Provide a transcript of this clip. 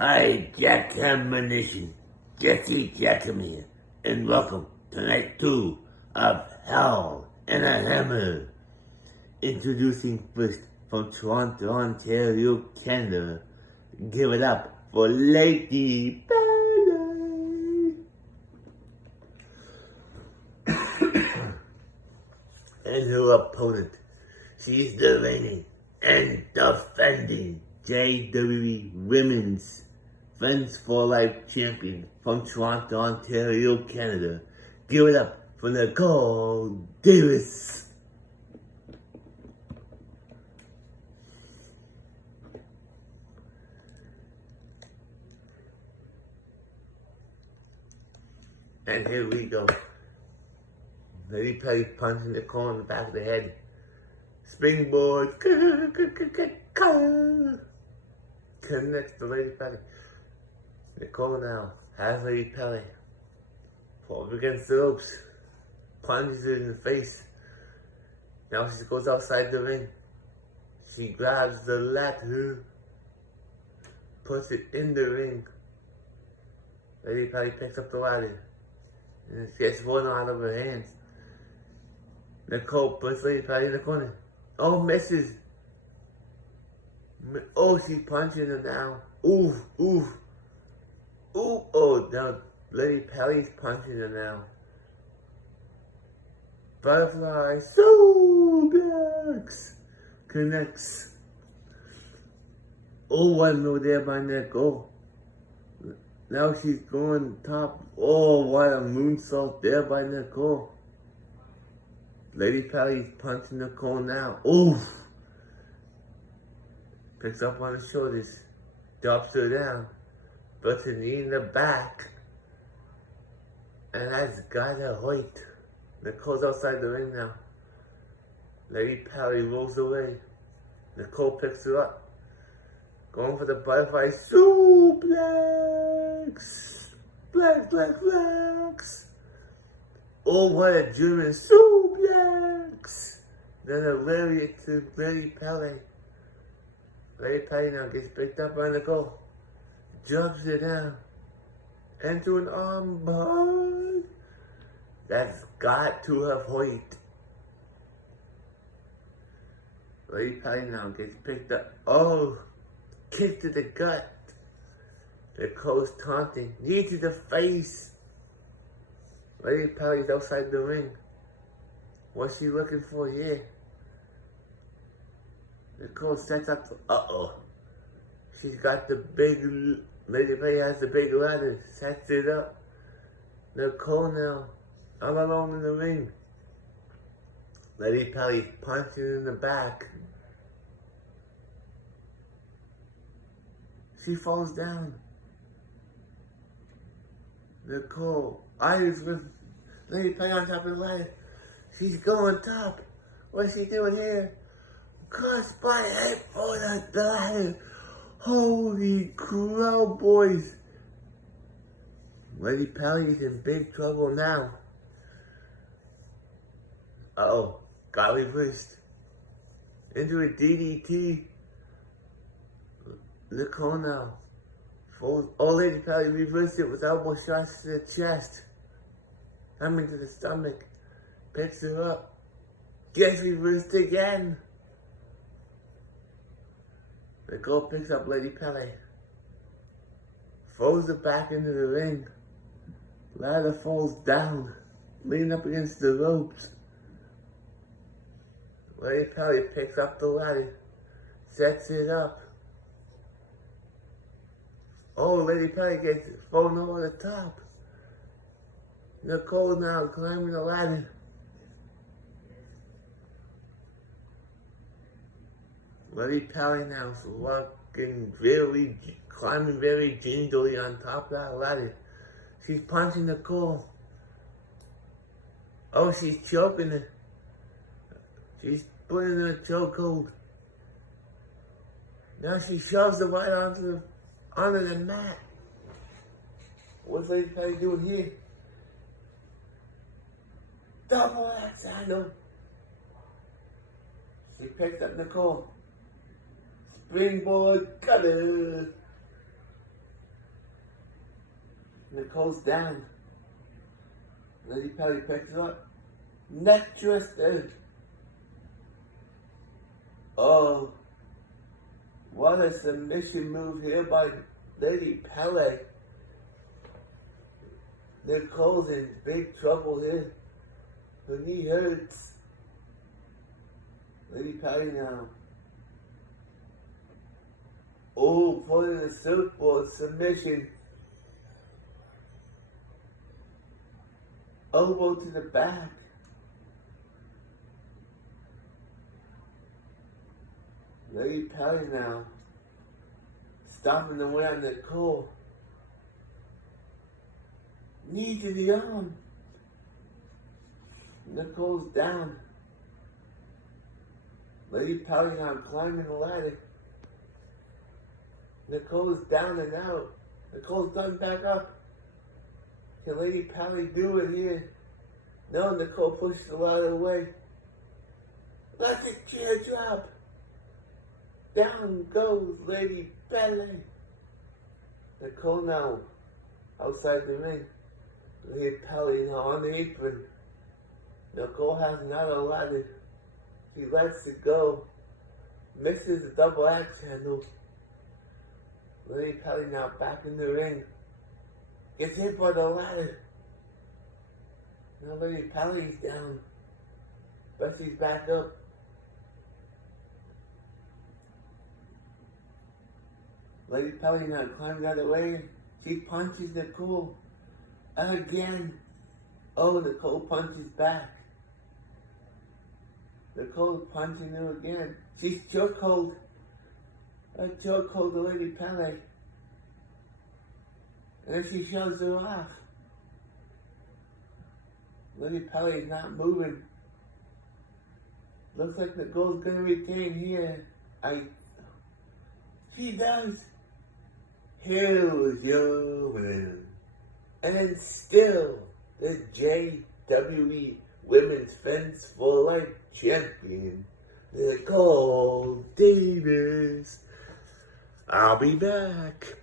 Hi, Jackhammer Nation. Jesse Jackhammer here, and welcome to night 2 of Hell and a Hammer. Introducing first from Toronto, Ontario, Canada. Give it up for Lady Ballet. And her opponent. She's the reigning and defending JWE Women's Friends for Life champion from Toronto, Ontario, Canada. Give it up for Nicole Davis. And here we go. Lady Pelly punching Nicole in the back of the head. Springboard. Connects to Lady Pelly. Nicole now has Lady Pelly. Falls against the ropes. Plunges it in the face. Now she goes outside the ring. She grabs the ladder. Puts it in the ring. Lady Pelly picks up the ladder. And she gets one out of her hands. Nicole puts Lady Pelly in the corner. Oh, misses. Oh, she's punching her now. Ooh, ooh. Ooh, oh, now Lady Pelly's punching her now. Butterfly suplex connects. Oh, one more there by Nicole. Now she's going top. Oh, what a moonsault there by Nicole. Lady Pelly's punching Nicole now. Oof. Picks up on the shoulders. Drops her down. Puts her knee in the back. And that's got her hoit. Nicole's outside the ring now. Lady Pelly rolls away. Nicole picks her up. Going for the butterfly suplex. Flex. Oh, what a German suplex. Then a lariat to Lady Pelly. Lady Pelly now gets picked up by Nicole. Drops it down. Into an armbar. That's got to have hoit. Lady Pelly now gets picked up. Oh, kick to the gut. Nicole's taunting. Knee to the face. Lady Pelly's outside the ring. What's she looking for here? Nicole sets up. Uh-oh. She's got the big. Lady Pelly has the big ladder. Sets it up. Nicole now. I'm alone in the ring. Lady Pelly's punching in the back. She falls down. Nicole. Eyes with Lady Pelly on top of the ladder. She's going top. What's she doing here? Cross by head for the ladder. Holy crow, boys. Lady Pelly's in big trouble now. Uh-oh. Got reversed. Into a DDT. Nicole now. Folds. Oh, Lady Pelly reversed it with elbow shots to the chest. Coming to the stomach. Picks her up. Gets reversed again. Nicole picks up Lady Pelly. Throws her back into the ring. Ladder falls down. Leaning up against the ropes. Lady Pelly picks up the ladder. Sets it up. Oh, Lady Pelly gets thrown over the top. Nicole now climbing the ladder. Lady Pelly now climbing very gingerly on top of that ladder. She's punching Nicole. Oh, she's choking her. She's putting her in a chokehold. Now she shoves her right onto the mat. What's Lady Pelly doing here? Double axe handle. She picks up Nicole. Springboard cutter. Nicole's down. Lady Pelly picks her up. Neck twister. Oh, what a submission move here by Lady Pele. Nicole's in big trouble here. Her knee hurts. Lady Pele now. Oh, pulling the surfboard submission. Elbow to the back. Lady Pele now. Stomping the way on Nicole. Knee to the arm. Nicole's down. Lady Pele now climbing the ladder. Nicole's down and out. Nicole's done back up. Can Lady Pele do it here? No, Nicole pushed the ladder away. Let the chair drop. Down goes Lady Pele. Nicole now outside the ring. Lady Pele now on the apron. Nicole has another ladder. She lets it go. Misses the double axe handle. Lady Pele now back in the ring. Gets hit by the ladder. Now Lady Pele's down. But she's back up. Lady Pele now climbs out of the way. She punches Nicole. Again. Oh, Nicole punches back. Nicole's punching her again. She's chokehold. A chokehold to Lady Pele. And then she shoves her off. Lady Pele is not moving. Looks like Nicole's gonna retain here. She does. Here was your winner. And still, the JWE Women's Fence for Life Champion, Nicole Davis. I'll be back.